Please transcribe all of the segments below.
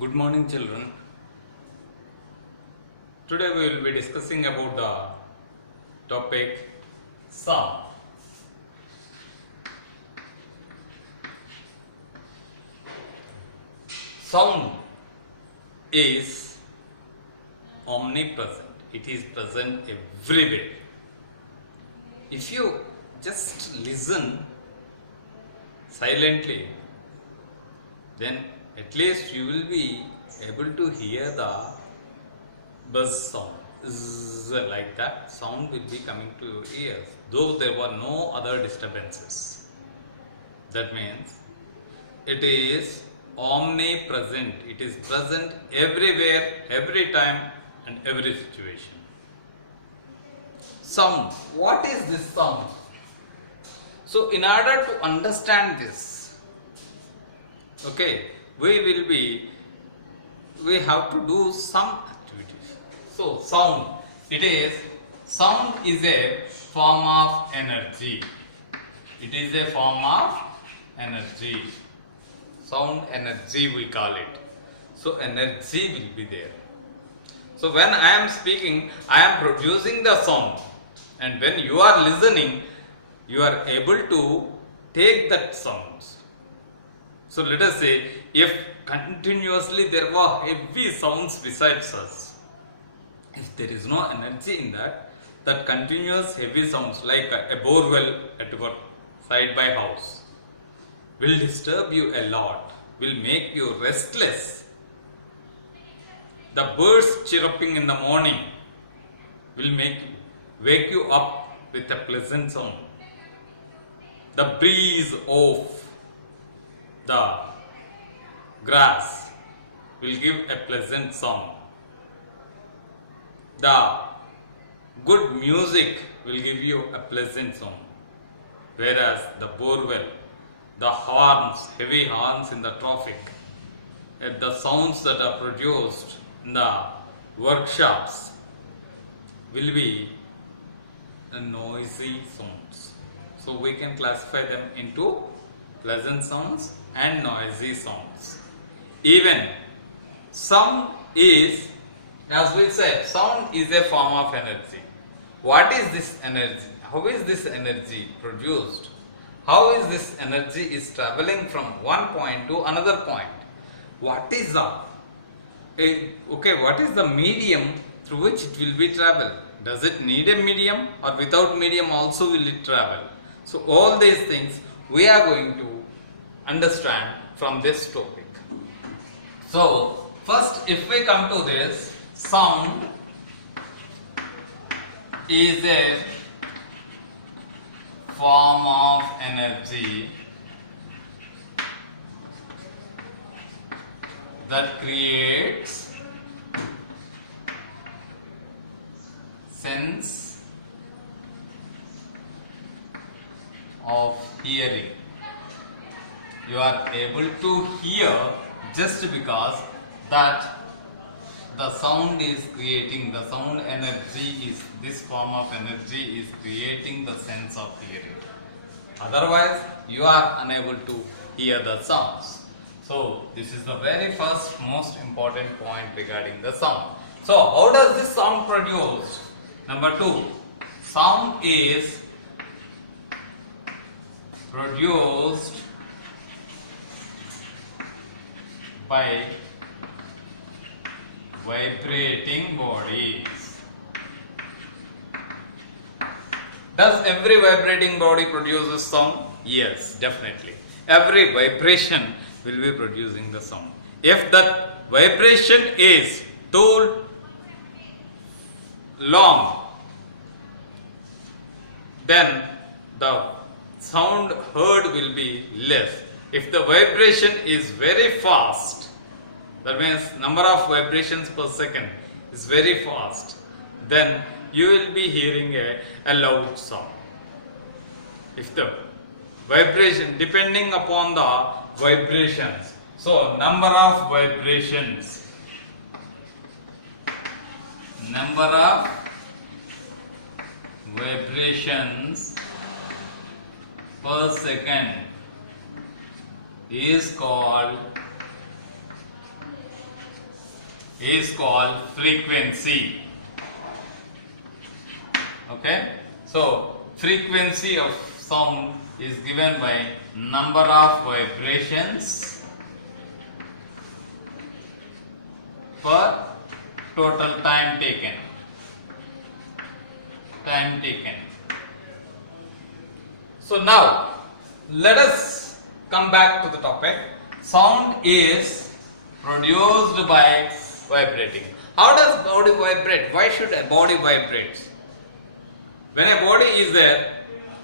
Good morning, children. Today we will be discussing about the topic sound. Sound is omnipresent. It is present everywhere. If you just listen silently, then at least you will be able to hear the buzz sound. Zzz, like that sound will be coming to your ears, though there were no other disturbances. That means it is omnipresent. It is present everywhere, every time, and every situation. Sound. What is this sound? So, in order to understand this, okay, we have to do some activities. So, sound is a form of energy. It is a form of energy. Sound energy we call it. So, energy will be there. So, when I am speaking, I am producing the sound, and when you are listening, you are able to take that sounds. So let us say, if continuously there were heavy sounds besides us, if there is no energy in that continuous heavy sounds like a borewell at your side by house will disturb you a lot, will make you restless. The birds chirruping in the morning will wake you up with a pleasant sound. The breeze of the grass will give a pleasant sound. The good music will give you a pleasant sound. Whereas the borewell, the horns, heavy horns in the traffic, the sounds that are produced in the workshops will be noisy sounds. So we can classify them into pleasant sounds and noisy sounds. Even sound is, as we said, sound is a form of energy. What is this energy? How is this energy produced? How is this energy is traveling from one point to another point? What is what is the medium through which it will be travel? Does it need a medium, or without medium also will it travel? So all these things we are going to understand from this topic. So first, if we come to this, sound is a form of energy that creates sense of hearing. You are able to hear just because that the sound is creating, the sound energy is, this form of energy is creating the sense of hearing. Otherwise, you are unable to hear the sounds. So, this is the very first most important point regarding the sound. So, how does this sound produce? Number 2, sound is produced by vibrating bodies. Does every vibrating body produce a sound? Yes, definitely. Every vibration will be producing the sound. If that vibration is too long, then the sound heard will be less. If the vibration is very fast, that means number of vibrations per second is very fast, then you will be hearing a loud sound. If the vibration, depending upon the vibrations, so number of vibrations per second is called is called frequency. Okay, so frequency of sound is given by number of vibrations per total time taken. So now let us come back to the topic. Sound is produced by vibrating. How does body vibrate? Why should a body vibrate? When a body is there,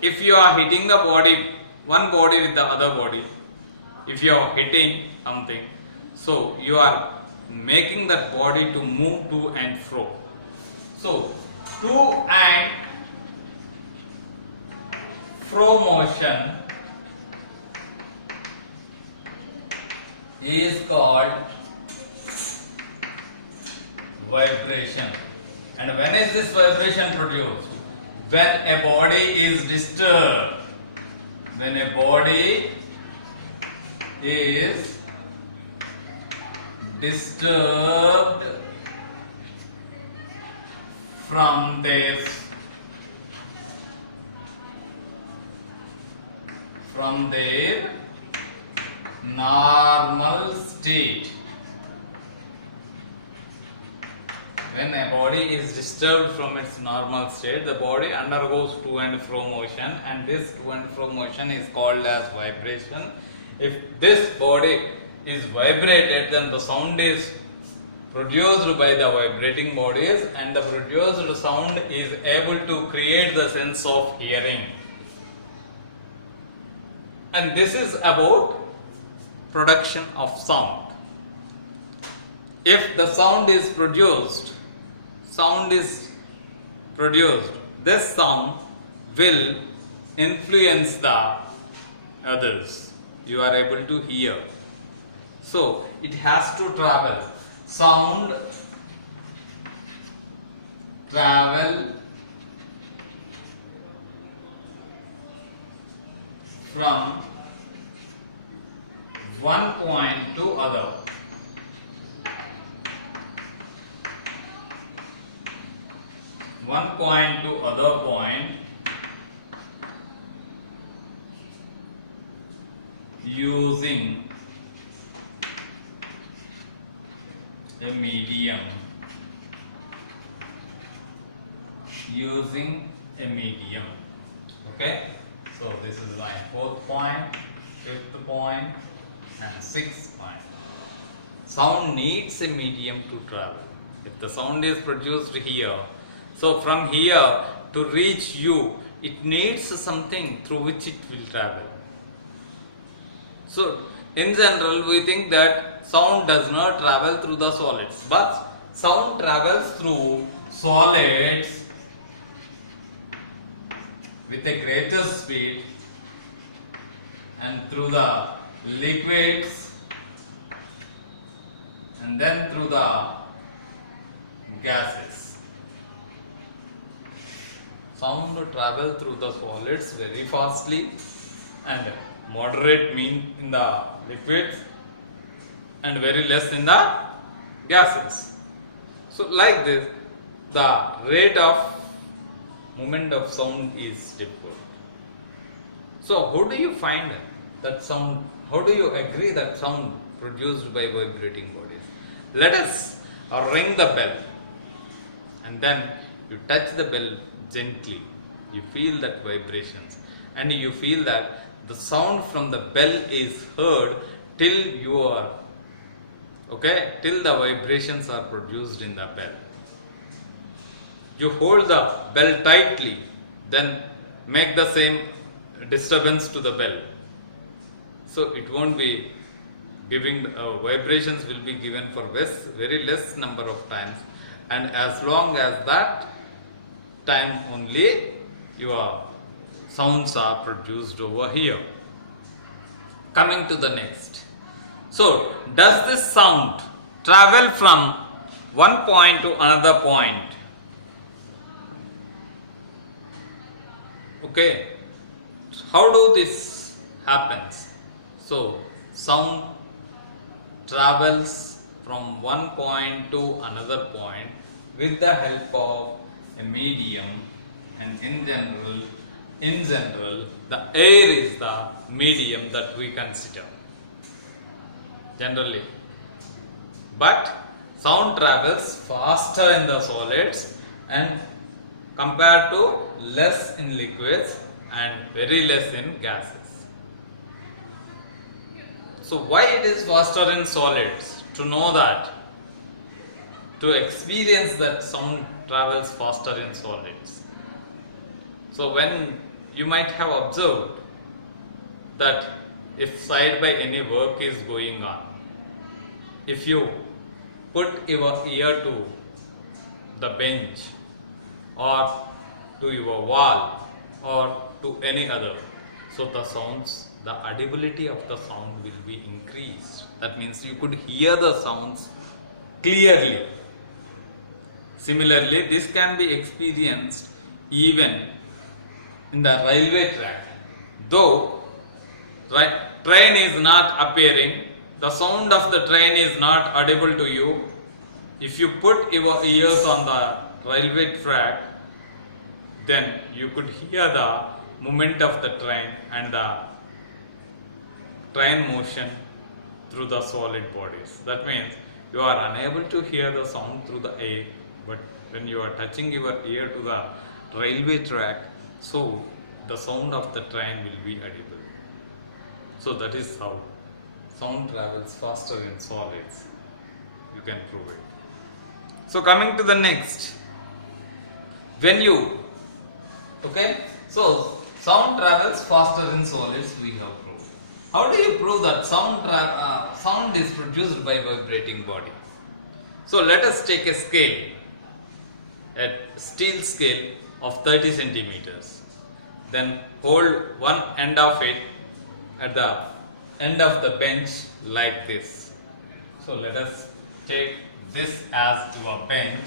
if you are hitting the body, one body with the other body, if you are hitting something, so you are making that body to move to and fro. So to and fro motion is called vibration. And when is this vibration produced? When a body is disturbed. When a body is disturbed from their normal state. When a body is disturbed from its normal state, the body undergoes to and fro motion, and this to and fro motion is called as vibration. If this body is vibrated, then the sound is produced by the vibrating bodies, and the produced sound is able to create the sense of hearing. And this is about production of sound. If the sound is produced, this sound will influence the others. You are able to hear. So it has to travel. Sound travel from one point to other. One point to other point using a medium. Okay, so this is my fourth point, fifth point, and sixth point. Sound needs a medium to travel. If the sound is produced here, so from here to reach you, it needs something through which it will travel. So in general, we think that sound does not travel through the solids, but sound travels through solids with a greater speed, and through the liquids, and then through the gases. Sound travel through the solids very fastly, and moderate mean in the liquids, and very less in the gases. So like this, the rate of movement of sound is different. So how do you find that sound? How do you agree that sound produced by vibrating bodies? Let us ring the bell, and then you touch the bell gently. You feel that vibrations, and you feel that the sound from the bell is heard till you are till the vibrations are produced in the bell. You hold the bell tightly, then make the same disturbance to the bell. So it won't be giving, vibrations will be given for very less number of times, and as long as that time only your sounds are produced over here. Coming to the next. So does this sound travel from one point to another point? Okay, how do this happens? So sound travels from one point to another point with the help of a medium, and in general the air is the medium that we consider generally. But sound travels faster in the solids and compared to less in liquids and very less in gases. So why it is faster in solids? To know that, to experience that sound travels faster in solids. So when you might have observed that if side by any work is going on, if you put your ear to the bench or to your wall or to any other, so the sounds, the audibility of the sound will be increased. That means you could hear the sounds clearly. Similarly, this can be experienced even in the railway track. Though train is not appearing, the sound of the train is not audible to you. If you put your ears on the railway track, then you could hear the movement of the train and the train motion through the solid bodies. That means you are unable to hear the sound through the air, but when you are touching your ear to the railway track, so the sound of the train will be audible. So that is how sound travels faster in solids. You can prove it. So coming to the next, when you, okay, so sound travels faster in solids, we have proved. How do you prove that sound is produced by vibrating body? So let us take a scale, a steel scale of 30 centimeters. Then hold one end of it at the end of the bench like this. So let us take this as your bench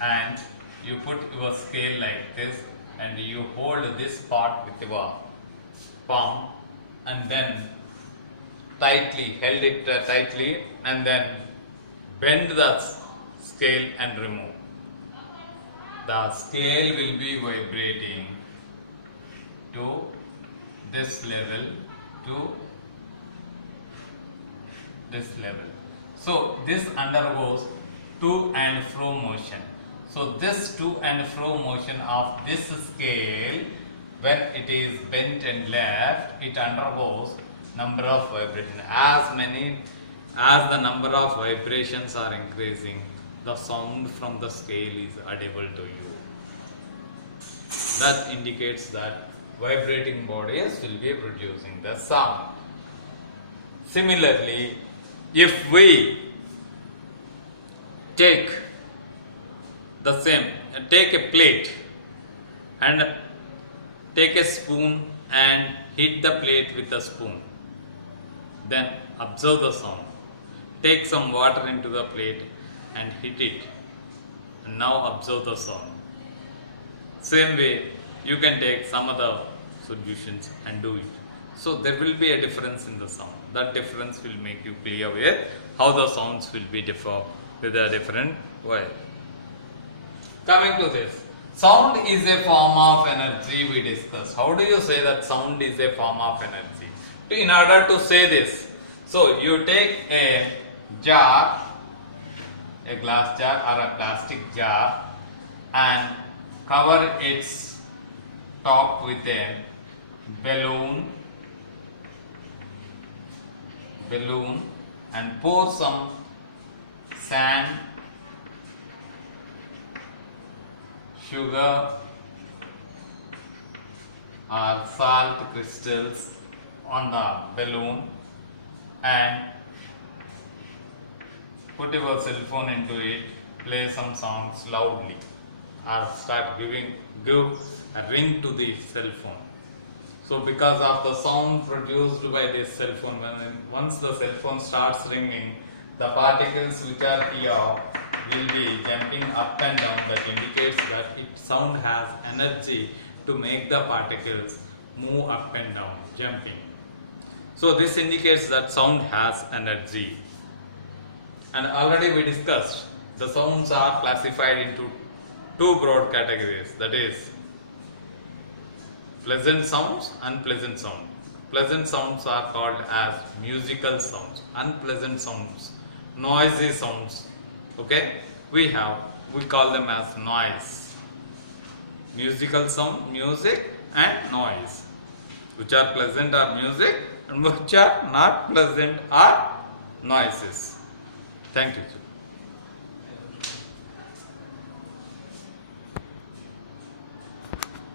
and you put your scale like this and you hold this part with your palm and then tightly, held it tightly and then bend the scale and remove. The scale will be vibrating to this level to this level. So this undergoes to and fro motion. So this to and fro motion of this scale, when it is bent and left, it undergoes number of vibrations. As the number of vibrations are increasing, the sound from the scale is audible to you. That indicates that vibrating bodies will be producing the sound. Similarly, if we take a plate and take a spoon and hit the plate with a spoon, then observe the sound. Take some water into the plate and hit it, and now observe the sound. Same way, you can take some other solutions and do it. So there will be a difference in the sound. That difference will make you clear with how the sounds will be differ with a different way. Coming to this, sound is a form of energy we discussed. How do you say that sound is a form of energy? In order to say this, so you take a jar, a glass jar or a plastic jar, and cover its top with a balloon and pour some sand, sugar or salt crystals on the balloon and put your cell phone into it, play some songs loudly or start give a ring to the cell phone. So because of the sound produced by this cell phone, once the cell phone starts ringing, the particles which are here will be jumping up and down. That indicates that sound has energy to make the particles move up and down, jumping. So this indicates that sound has energy. And already we discussed the sounds are classified into two broad categories, that is pleasant sounds, unpleasant sound. Pleasant sounds are called as musical sounds, unpleasant sounds, noisy sounds. Okay, we call them as noise. Musical sound, music and noise, which are pleasant are music and which are not pleasant are noises. Thank you.